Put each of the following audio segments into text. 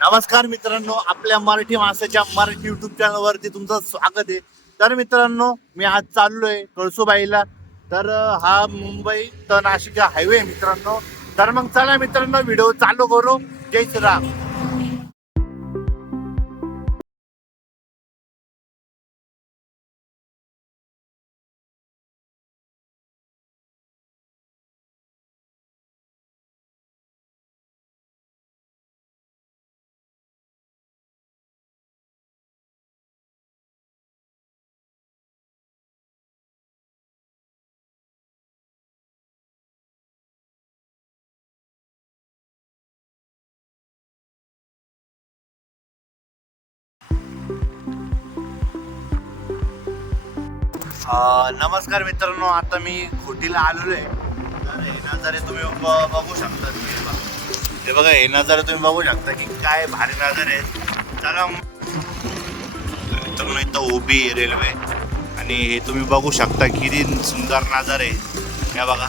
नमस्कार मित्रांनो, आपल्या मराठी माणसाच्या मराठी युट्यूब चॅनलवरती तुमचं स्वागत आहे. तर मित्रांनो, मी आज चाललोय कळसुबाईला. तर हा मुंबई तर नाशिकचा हायवे आहे मित्रांनो. तर मग चला मित्रांनो, व्हिडिओ चालू करू. जय श्रीराम. नमस्कार मित्रांनो, आता मी खोटीला आलेलो आहे. तर हे नजारे तुम्ही बघू शकता. हे बघा, हे नजारे तुम्ही बघू शकता की काय भारी नजारे आहेत. चला मित्रांनो, इथं उभी आहे रेल्वे आणि हे तुम्ही बघू शकता किती सुंदर नजारे आहे. हे बघा.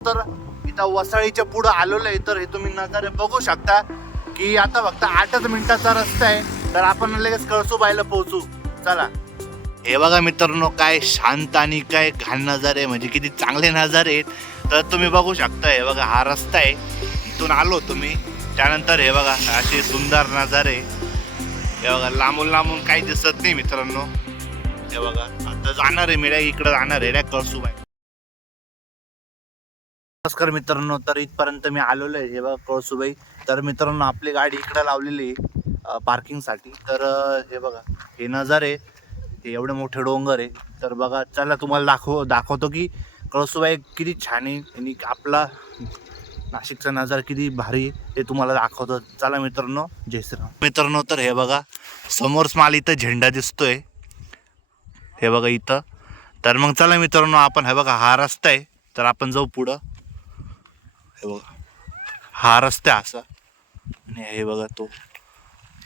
तर इथं वसाळीच्या पुढं आलेलो आहे. तर हे तुम्ही नजारे बघू शकता की आता फक्त 8च मिनिटाचा रस्ता आहे. तर आपण लगेच कळसुबाईला पोहोचू. चला. हे बघा मित्रांनो, काय शांत आणि काय घाण नजारे, म्हणजे किती चांगले नजारे आहेत. तर तुम्ही बघू शकता. हे बघा, हा रस्ता आहे, इथून आलो तुम्ही. त्यानंतर हे बघा असे सुंदर नजारे. हे बघा, लांबून लांबून काही दिसत नाही मित्रांनो. हे बघा, आता जाणार आहे मी इकडे, जाणार आहे कळसुबाई. नमस्कार मित्रांनो, तर इथपर्यंत मी आलेलो आहे. हे बघा कळसुबाई. तर मित्रांनो, आपली गाडी इकडे लावलेली आहे पार्किंगसाठी. तर हे बघा, हे नजारे, हे एवढे मोठे डोंगर आहे. तर बघा, चला तुम्हाला दाखवतो की कळसुबाई किती छान आहे आणि आपला नाशिकचा नजारा किती भारी आहे ते तुम्हाला दाखवतो. चला मित्रांनो, जय श्रीराम. मित्रांनो, तर हे बघा, समोरच मला इथं झेंडा दिसतोय. हे बघा इथं. तर मग चला मित्रांनो, आपण, हे बघा, हा रस्ता आहे. तर आपण जाऊ पुढं. हे बघा, हा रस्ता असा. आणि हे बघा, तो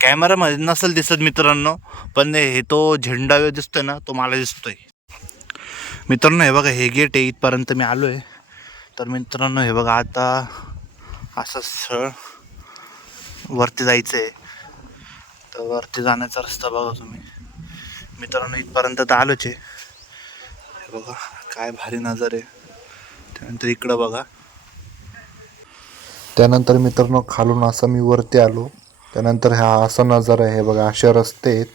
कॅमेरामध्ये नसेल दिसत मित्रांनो, पण हे तो झेंडा दिसतोय ना, तो मला दिसतोय मित्रांनो. हे बघा, हे गेट आहे. इथपर्यंत मी आलो आहे. तर मित्रांनो, हे बघा, आता असं सळ वरती जायचं आहे. तर वरती जाण्याचा रस्ता बघा तुम्ही मित्रांनो. इथपर्यंत तर आलोच आहे. हे बघा, काय भारी नजर आहे. त्यानंतर इकडं बघा. त्यानंतर मित्रांनो, खालून असं मी वरती आलो. त्यानंतर हा असा नजारा आहे. हे बघा, असे रस्ते आहेत.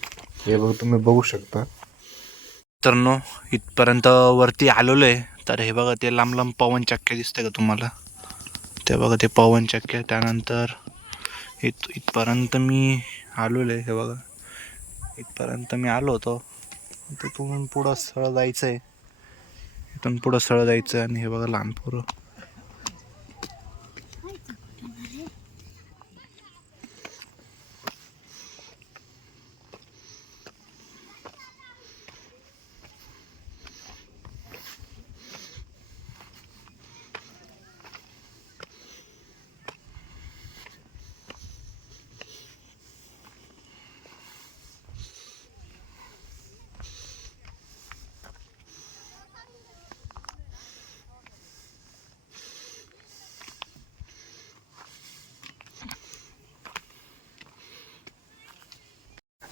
हे बघा, तुम्ही बघू शकता. मित्रांनो, इथपर्यंत वरती आलेलो आहे. तर हे बघा, ते लांब लांब पवन चक्क्या दिसते का तुम्हाला? ते बघा, ते पवन चक्क्या. त्यानंतर इथपर्यंत मी आलेलो आहे. हे बघा, इथपर्यंत मी आलो होतो. तिथून पुढं सरळ जायचं आहे. इथून पुढं सरळ जायचं आहे आणि हे बघा लहान पोरं.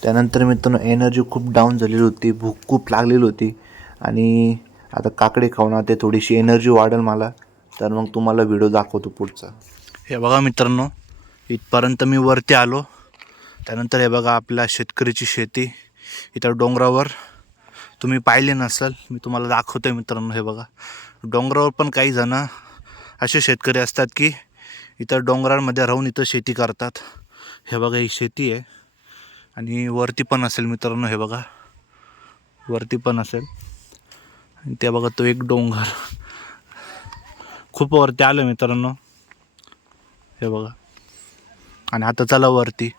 त्यानंतर मित्रांनो एनर्जी खूप डाऊन झालेली होती, भूक खूप लागलेली होती आणि आता काकडे खाऊन आता थोडीशी एनर्जी वाढेल मला. तर मग तुम्हाला व्हिडिओ दाखवतो पुढचा. हे बघा मित्रांनो, इथपर्यंत मी वरती आलो. त्यानंतर हे बघा आपल्या शेतकरीची शेती इथं डोंगरावर तुम्ही पाहिले नसेल, मी तुम्हाला दाखवतोय मित्रांनो. हे बघा डोंगरावर पण काही जण असे शेतकरी असतात की इथं डोंगरांमध्ये राहून इथं शेती करतात. हे बघा ही शेती आहे आणि वरती पण असेल मित्रांनो. हे बघा वरती पण असेल आणि ते बघा तो एक डोंगर खूप वरती आलं मित्रांनो. हे बघा आणि आता चला वरती.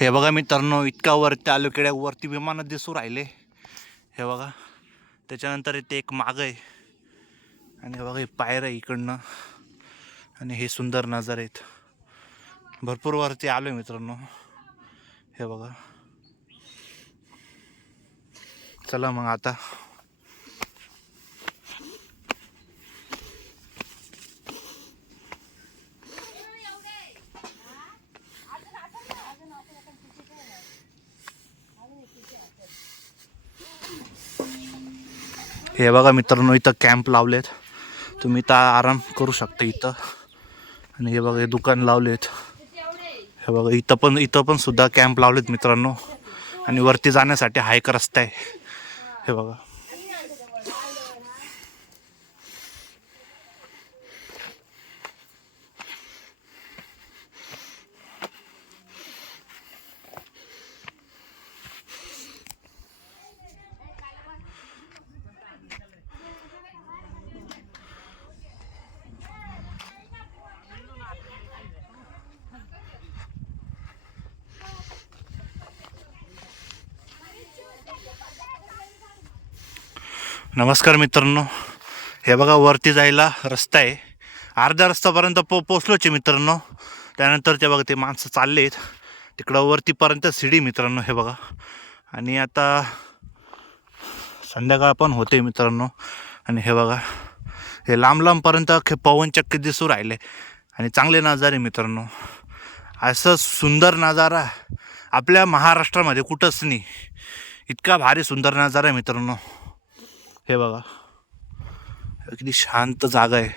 हे बघा मित्रांनो, इतका वरती आलो किड्या वरती विमानं दिसू राहिले. हे बघा त्याच्यानंतर इथे एक माग आहे आणि हे बघा हे पायर आहे इकडनं आणि हे सुंदर नजारे आहेत. भरपूर वरती आलो आहे मित्रांनो. हे बघा चला मग आता हे बघा मित्रांनो, इथं कॅम्प लावलेत. तुम्ही इथं आराम करू शकता इथं. आणि हे बघा हे दुकान लावलेत. हे बघा इथं पण सुद्धा कॅम्प लावलेत मित्रांनो. आणि वरती जाण्यासाठी हा एक रस्ता आहे. हे बघा नमस्कार मित्रांनो. हे बघा वरती जायला रस्ता आहे. अर्ध्या रस्त्यापर्यंत पोचलोच आहे मित्रांनो. त्यानंतर ते बघा ते माणसं चाललेत तिकडं वरतीपर्यंत शिडी मित्रांनो. हे बघा आणि आता संध्याकाळ पण होते मित्रांनो. आणि हे बघा हे लांब लांबपर्यंत अख्खे पवनचक्की दिसू राहिले आणि चांगले नजारे मित्रांनो. असं सुंदर नजारा आपल्या महाराष्ट्रामध्ये कुठंच नाही. इतका भारी सुंदर नजारा आहे मित्रांनो. हे बघा किती शांत जागा आहे.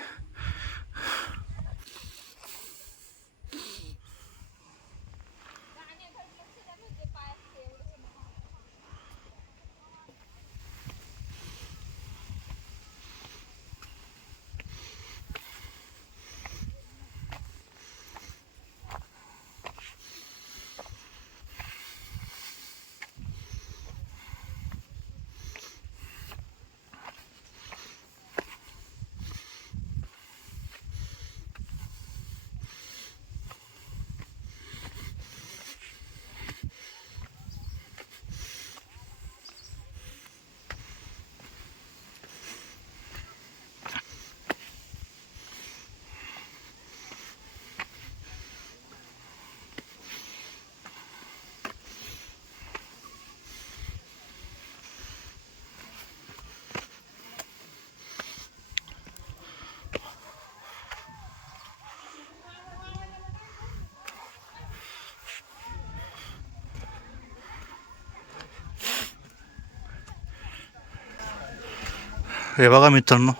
हे बघा मित्रांनो,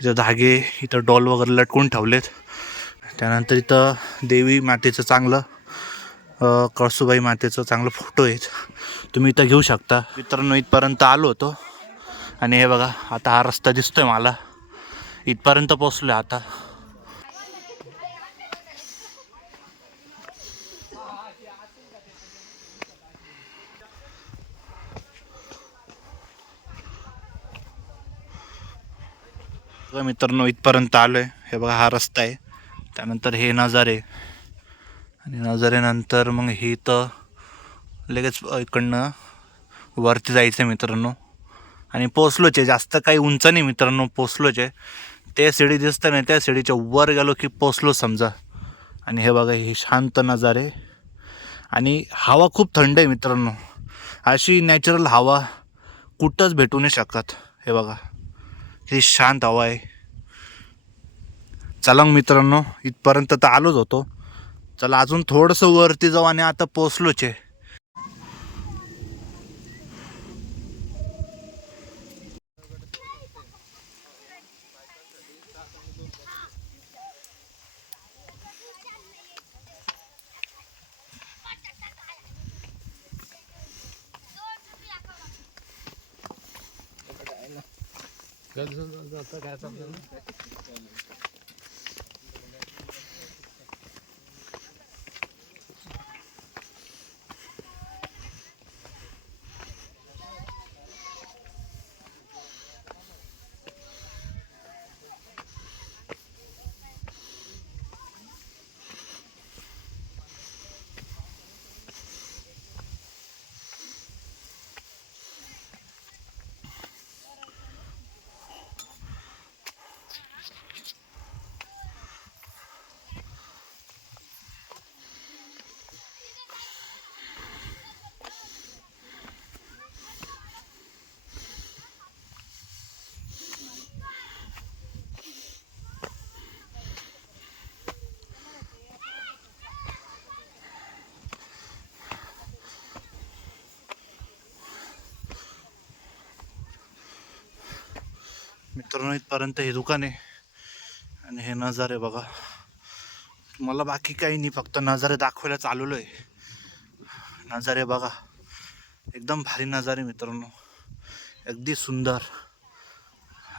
इथं धागे, इथं डॉल वगैरे लटकून ठेवलेत. त्यानंतर इथं देवी मातेचं चांगलं कळसूबाई मातेचं चांगलं फोटो आहेत, तुम्ही इथं घेऊ शकता. मित्रांनो इथपर्यंत आलो होतो आणि हे बघा आता हा रस्ता दिसतोय मला, इथपर्यंत पोचलो आता. बघा मित्रांनो इथपर्यंत आलोय, हे बघा हा रस्ता आहे, त्यानंतर हे नजारे आणि नजारेनंतर मग ही तर लगेच इकडनं वरती जायचं आहे मित्रांनो. आणि पोचलोच आहे, जास्त काही उंच नाही मित्रांनो, पोचलोच आहे. ते शिडी दिसतं नाही, त्या शिडीच्या वर गेलो की पोचलो समजा. आणि हे बघा ही शांत नजारे आणि हवा खूप थंड आहे मित्रांनो, अशी नॅचरल हवा कुठंच भेटू नाही शकत. हे बघा ही शांत हवा आहे. चला मग मित्रांनो इथपर्यंत तर आलोच होतो, चला अजून थोडंसं वरती जाऊ आणि आता पोचलोच आहे. मित्रांनो इथपर्यंत हे दुकान आहे आणि हे नजारे बघा. मला बाकी काही नाही, फक्त नजारे दाखवायला चालवलो आहे. नजारे बघा एकदम भारी नजारे मित्रांनो, अगदी सुंदर.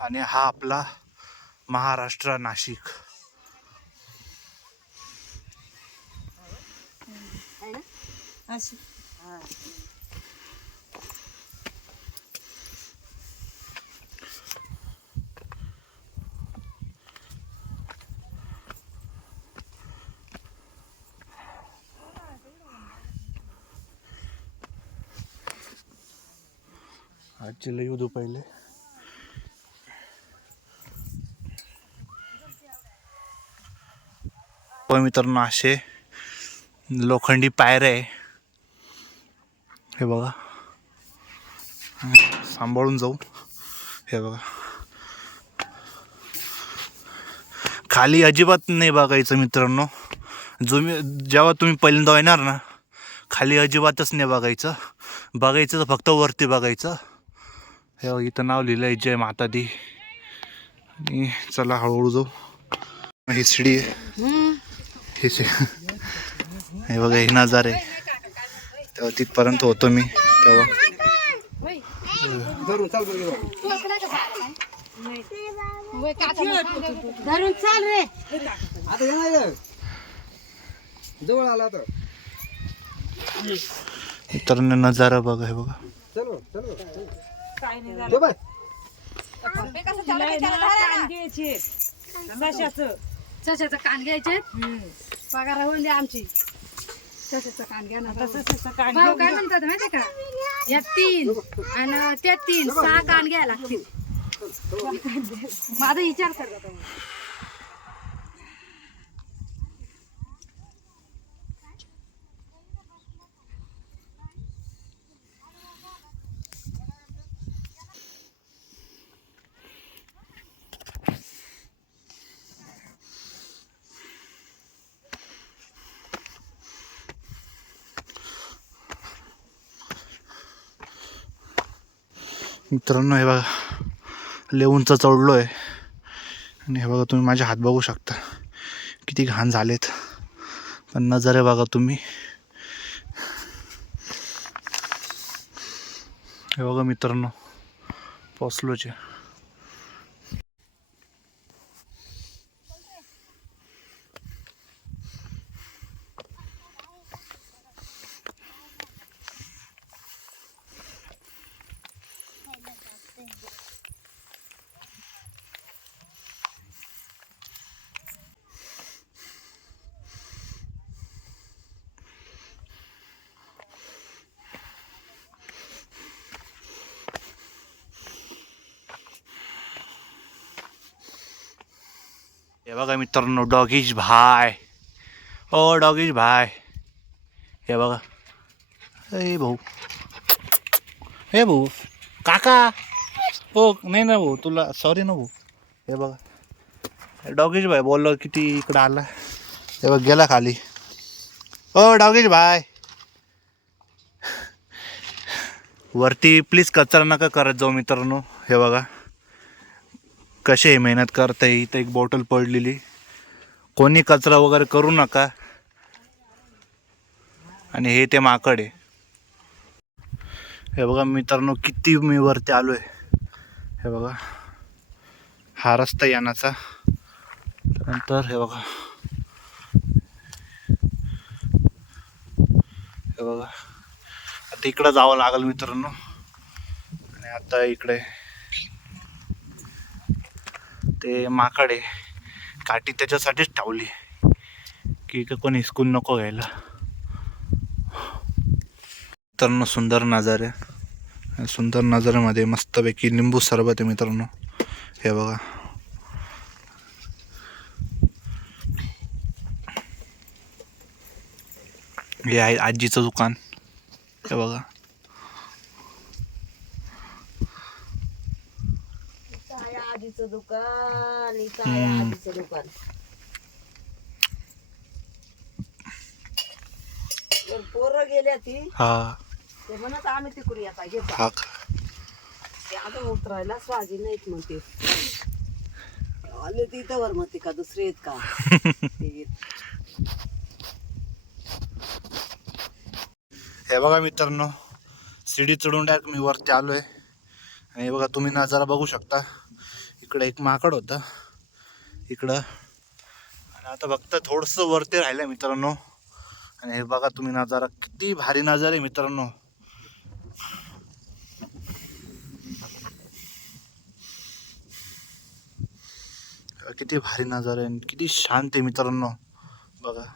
आणि हा आपला महाराष्ट्र नाशिक. आजीला येऊ दे पहिले. पण मित्रांनो असे लोखंडी पायऱ्या आहे, हे बघा, सांभाळून जाऊ. हे बघा खाली अजिबात नाही बघायचं मित्रांनो, जेव्हा तुम्ही पहिल्यांदा येणार ना, खाली अजिबातच नाही बघायचं, बघायचं तर फक्त वरती बघायचं. हे इथं नाव लिहिलं आहे जय माता दी. आणि चला हळूहळू जाऊ. ही शिडी आहे, हे बघा हे नजारे. तेव्हा तिथपर्यंत होतो मी तेव्हा. तर नजारा बघा, हे बघा. सशाचं कान घ्यायचे, पगार होईल आमची. सशाचं कान घ्या ना. भाऊ काय म्हणतात माहिती का, या 3 आणि त्या 3 6 कान घ्यायला लागतील. माझा विचार करता. मित्रांनो हे बघा लय उंच चढलो आहे. आणि हे बघा तुम्ही माझे हात बघू शकता किती घाण झालेत. पण नजारे बघा तुम्ही. हे बघा मित्रांनो पोचलोच आहे. हे बघा मित्रांनो डॉगीज भाय. ओ डॉगीज भाय. हे बघा. ए भाऊ. हे भाऊ काका. हो नाही ना भाऊ तुला सॉरी ना भाऊ. हे बघा डॉगीज भाई बोललो किती इकडं आला. हे बघ गेला खाली. ओ डॉगीज भाय. वरती प्लीज कचरा नका करत जाऊ मित्रांनो. हे बघा कसे मेहनत करताय. इथं एक बॉटल पडलेली. कोणी कचरा वगैरे करू नका. आणि हे ते माकड आहे. हे बघा मित्रांनो किती मी वरती आलोय. हे बघा हा रस्ता यानाचा. त्यानंतर हे बघा हे बघा आता इकडं जावं लागेल मित्रांनो. आणि आता इकडे ते माकड आहे. काठी त्याच्यासाठीच ठेवली की कोणी हिसकून नको घ्यायला. मित्रांनो सुंदर नजारे. सुंदर नजाऱ्यामध्ये मस्तपैकी लिंबू सरबत आहे मित्रांनो. हे बघा हे आहे आजीचं दुकान. हे बघा आजीचं दुकान. इथं आहे आजीचं दुकान. पोरं गेल्या ती हा ते म्हणत आम्ही तिकडे येता घेता. हा ते आता उतरायला स्वाजी नाहीत म्हणते. आले तिथं वर म्हणते का दुसरे आहेत का. हे बघा मित्रांनो सीडी चढून डायरेक्ट मी वरती आलोय. आणि हे बघा तुम्ही नजारा बघू शकता. इकडे एक माकड होता इकडं. आणि आता फक्त थोडंसं वरती राहिलं मित्रांनो. आणि हे बघा तुम्ही नजारा किती भारी नजारा आहे मित्रांनो. किती भारी नजारा आहे. किती शांत आहे मित्रांनो बघा.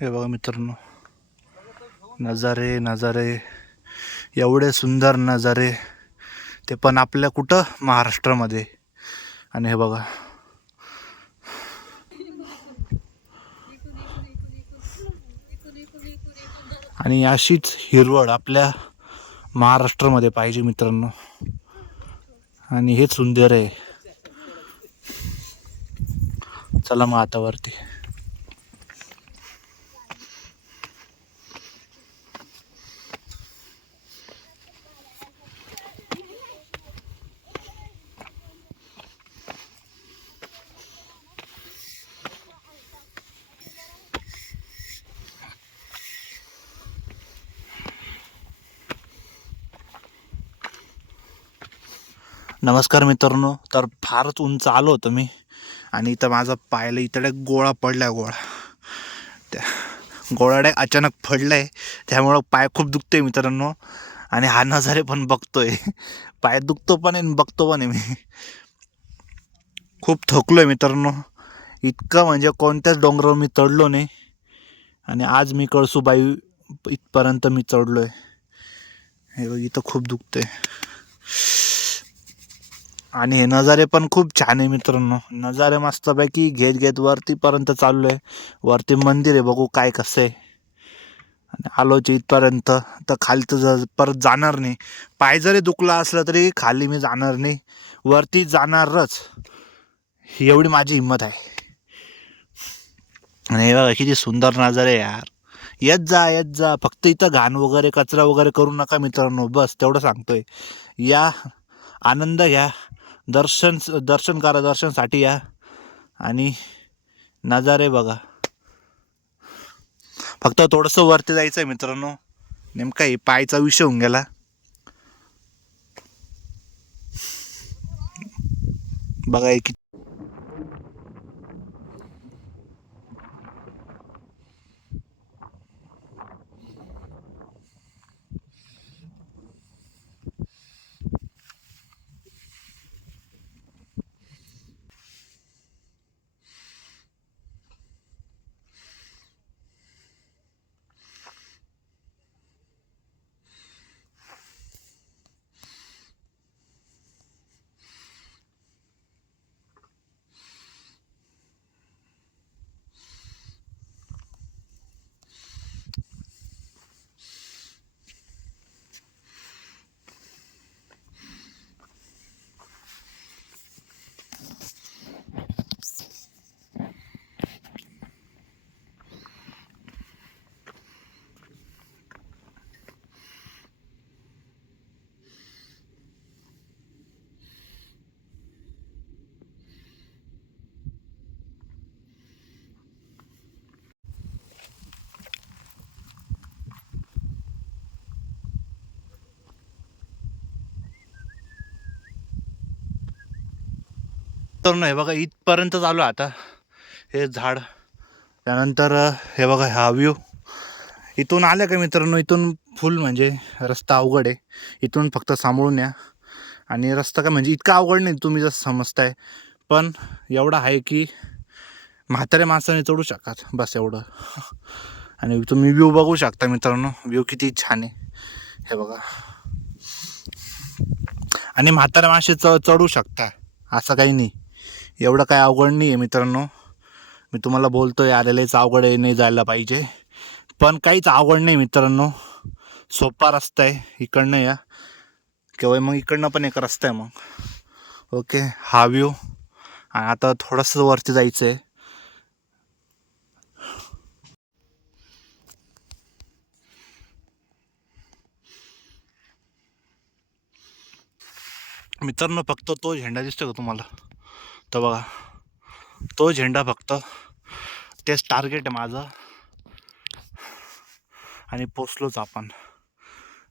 हे बघा मित्रांनो नजारे नजारे एवढे सुंदर नजारे. ते पण आपल्या कुठं महाराष्ट्रामध्ये. आणि हे बघा आणि अशीच हिरवळ आपल्या महाराष्ट्रामध्ये पाहिजे मित्रांनो. आणि हेच सुंदर आहे. चला मग आता वरती. नमस्कार मित्रांनो. तर फारच उंच आलो होतो मी. आणि इथं माझा पायाला इथं गोळा पडला. त्या गोळा अचानक पडलाय त्यामुळं पाय खूप दुखतोय मित्रांनो. आणि हा नजारे पण बघतोय. पाय दुखतो पण आहे बघतो पण आहे मी. खूप थकलोय मित्रांनो. इतकं म्हणजे कोणत्याच डोंगरावर मी चढलो नाही. आणि आज मी कळसूबाई इथपर्यंत मी चढलोय. हे बघ इथं खूप दुखतंय. आणि हे नजारे पण खूप छान आहे मित्रांनो. नजारे मस्तपैकी घेत घेत वरतीपर्यंत चाललोय. वरती मंदिर आहे, बघू काय कसं आहे. आणि आलोच इथपर्यंत, तर खाली तर परत जाणार नाही. पाय जरी दुखला असला तरी खाली मी जाणार नाही, वरती जाणारच, ही एवढी माझी हिंमत आहे. आणि हे बघा किती सुंदर नजारे यार. येत जा, फक्त इथं घाण वगैरे कचरा वगैरे करू नका मित्रांनो, बस तेवढं सांगतोय. या, आनंद घ्या, दर्शन करा, दर्शनसाठी या आणि नजारे बघा. फक्त थोडंसं वरती जायचं आहे मित्रांनो, नेमका हे पायचा विषय होऊन गेला. बघा एक तर नाही बघा इथपर्यंत चालू आहे आता. हे झाड, त्यानंतर हे बघा हा व्ह्यू. इथून आलं का मित्रांनो, इथून फुल म्हणजे रस्ता अवघड आहे. इथून फक्त सांभाळून या. आणि रस्ता काय म्हणजे इतका अवघड नाही तुम्ही जसं समजताय, पण एवढा आहे की म्हाताऱ्या माणसाने चढू शकतात, बस एवढं. आणि तुम्ही व्ह्यू बघू शकता मित्रांनो, व्ह्यू किती छान आहे हे बघा. आणि म्हाताऱ्या माणसे चढू शकता, असं काही नाही, एवढं काय अवघड नाही आहे मित्रांनो. मी तुम्हाला बोलतोय आलेलेच अवघड आहे, नाही जायला पाहिजे, पण काहीच अवघड नाही मित्रांनो. सोपा रस्ता आहे, इकडनं या किंवा मग इकडनं पण एक रस्ता आहे मग. ओके, हा व्ह्यू. आणि आता थोडंसं वरती जायचं आहे. मित्रांनो फक्त तो झेंडा दिसतो का तुम्हाला, तर बघा तो झेंडा, फक्त तेच टार्गेट आहे माझं. आणि पोचलोच आपण.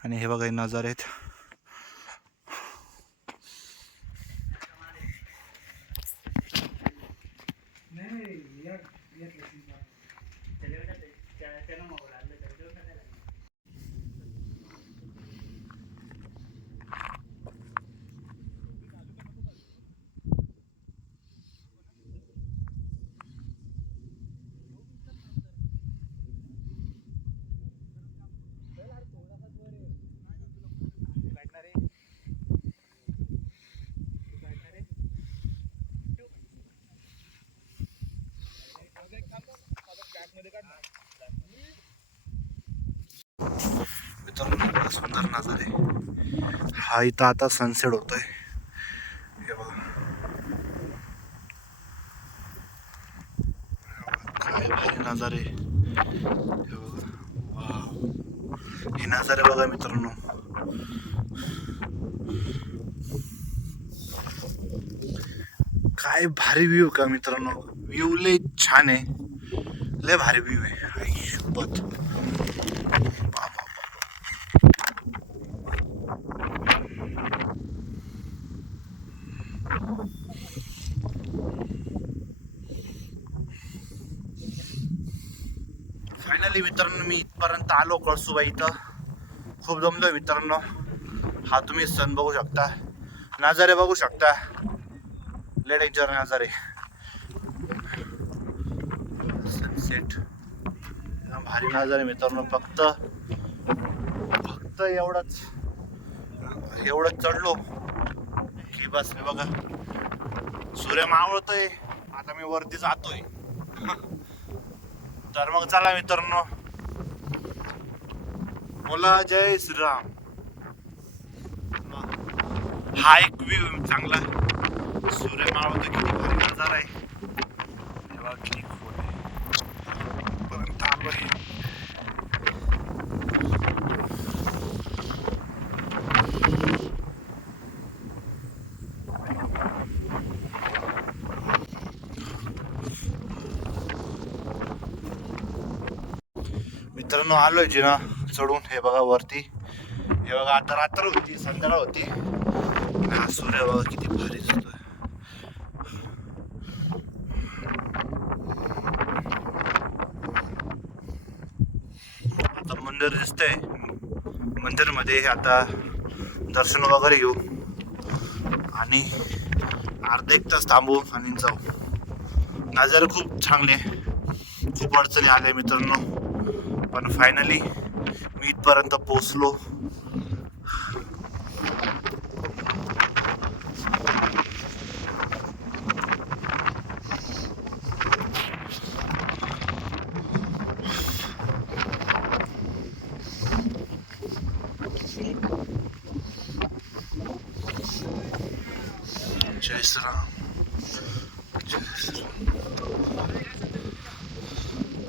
आणि हे बघा हे नजारे आहेत. मित्रांनो सुंदर नजारे. हा इथं आता सनसेट होतोय, हे बघा काय भारी नजारे. हे बघा, वाव, हे नजारे बघा मित्रांनो. काय भारी व्ह्यू का मित्रांनो, व्ह्यू लय छान आहे, लय भारी व्ह्यू आहे. आई शपथ, फायनली मित्रांनो मी इथपर्यंत आलो कळसुबाई. इथं खूप जमलोय मित्रांनो. हा तुम्ही सन बघू शकता, नजारे बघू शकता, लय डेंजर नजारे. सनसेट भारी नजारे मित्रांनो. फक्त एवढंच एवढं चढलो की बस हे बघा सूर्य मावळतोय. आता मी वरती जातोय. तर मग चला मित्रांनो, बोला जय श्रीराम. हा एक व्ह्यू चांगला सूर्य मावळतो, किती भारी नजारा आहे. हे बघा किती खोल आहे. पर्यंत आलोय. मित्रांनो आलोय जिना चढून. हे बघा वरती. हे बघा आता रात्र होती, संध्याकाळ होती. हा सूर्य बघा किती भारी दिसतोय. आता मंदिर दिसतंय. मंदिरमध्ये आता दर्शन वगैरे घेऊ आणि अर्धा एक तास थांबू आणि जाऊ. नजारे खूप चांगले, खूप अडचणी आल्या मित्रांनो, पण फायनली मी इथपर्यंत पोहोचलो. जय श्रीराम.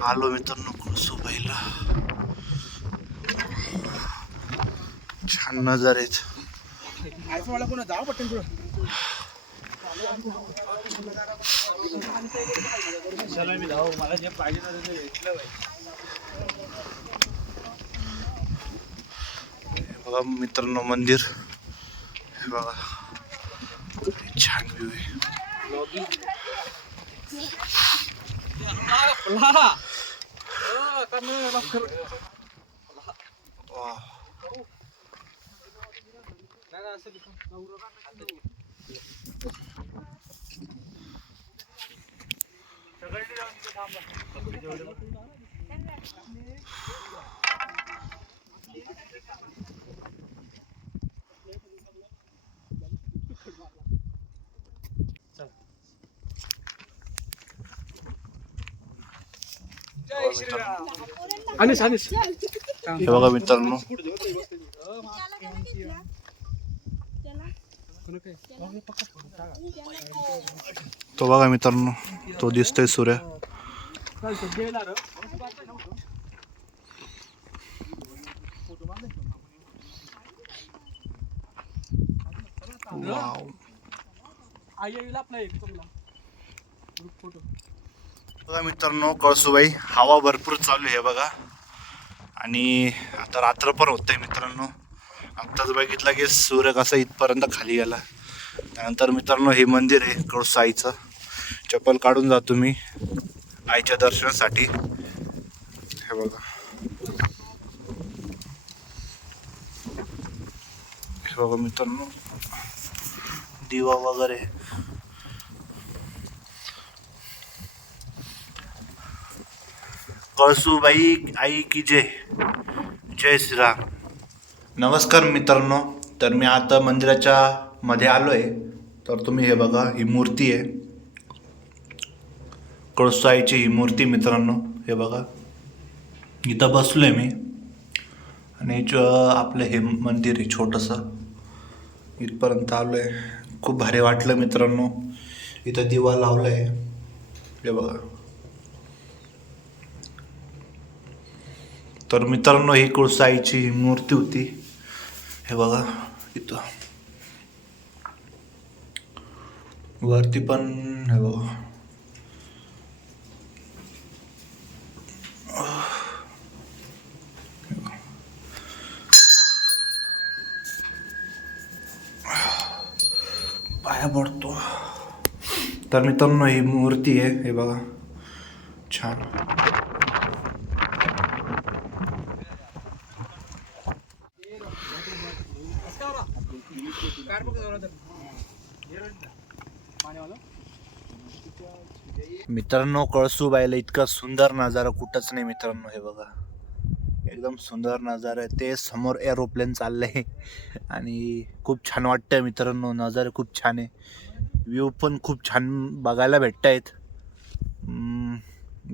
आलो मित्रांनो कळसूबाईला. छान नजारे आहेत. बघा मित्रांनो मंदिर. हे बघा छान व्ह्यू आहे. वाह. हे बघा मित्रांनो, तो बघा मित्रांनो, तो दिसतोय सूर्य. वाव. बघा मित्रांनो कळसूबाई, हवा भरपूर चालू आहे बघा. आणि आता रात्र पण होतंय मित्रांनो. आत्ताच बघितलं की सूर्य कसा इथपर्यंत खाली गेला. त्यानंतर मित्रांनो हे मंदिर आहे कळसू आईचं. चप्पल काढून जातो मी आईच्या दर्शनासाठी. हे बघा, हे बघा मित्रांनो, दिवा वगैरे. कळसूबाई आई की जय. जय श्रीराम. नमस्कार मित्रांनो, तर मी आता मंदिराच्या मध्ये आलो आहे. तर तुम्ही हे बघा, ही मूर्ती आहे कळसू आईची. ही मूर्ती मित्रांनो हे बघा, इथं बसलो आहे मी. आणि आपलं हे मंदिर आहे छोटंसं. इथपर्यंत आलो आहे. खूप भारी वाटलं मित्रांनो. इथं दिवा लावला आहे हे बघा. तर मित्रांनो ही कळसू आईची मूर्ती होती. हे बघा इथं वरती पण हे बघा. पाया पडतो. तर मित्रांनो ही मूर्ती आहे हे बघा, छान. मित्रांनो कळसूबाईला इतका सुंदर नजारा कुठंच नाही मित्रांनो. हे बघा एकदम सुंदर नजारा आहे. ते समोर एरोप्लेन चाललंय आणि खूप छान वाटतंय मित्रांनो. नजारा खूप छान आहे. व्ह्यू पण खूप छान बघायला भेटत आहेत.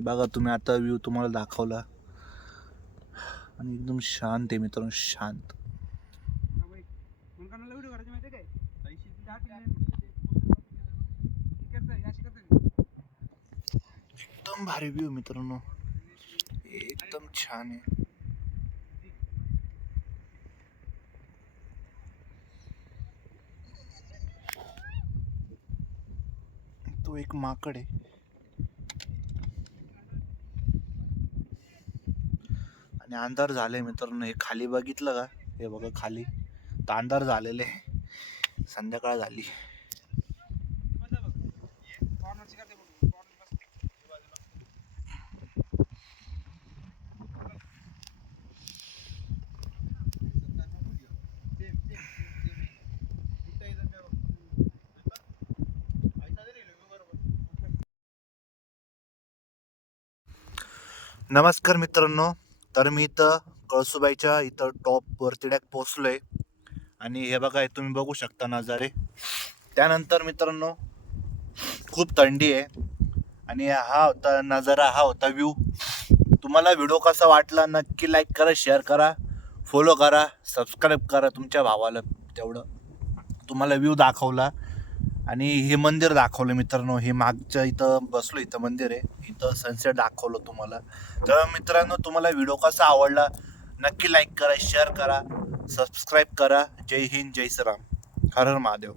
बघा तुम्ही आता व्ह्यू तुम्हाला दाखवला आणि एकदम शांत आहे मित्रांनो, शांत. एकदम भारी व्ह्यू मित्रांनो, एकदम छान आहे. तो एक माकड आहे आणि अंधार झालंय मित्रांनो. हे खाली बघितलं का, हे बघा खाली तर अंधार झालेले आहे, संध्याकाळ झाली. नमस्कार मित्रांनो, तर मी इथं कळसुबाईच्या इथं टॉप वरती डायरेक्ट पोचलोय आणि हे बघा हे तुम्ही बघू शकता नजारे. त्यानंतर मित्रांनो खूप थंडी आहे आणि हा होता नजारा, हा होता व्ह्यू. तुम्हाला व्हिडिओ कसा वाटला नक्की लाईक करा, शेअर करा, फॉलो करा, सबस्क्राईब करा. तुमच्या भावाला तेवढं तुम्हाला व्ह्यू दाखवला आणि हे मंदिर दाखवलं मित्रांनो. हे मागच्या इथं बसलो, इथं मंदिर आहे, इथं सनसेट दाखवलं तुम्हाला. तर मित्रांनो तुम्हाला व्हिडिओ कसा आवडला नक्की लाईक करा, शेअर करा, सबस्क्राईब करा. जय हिंद, जय श्रीराम, हर हर महादेव.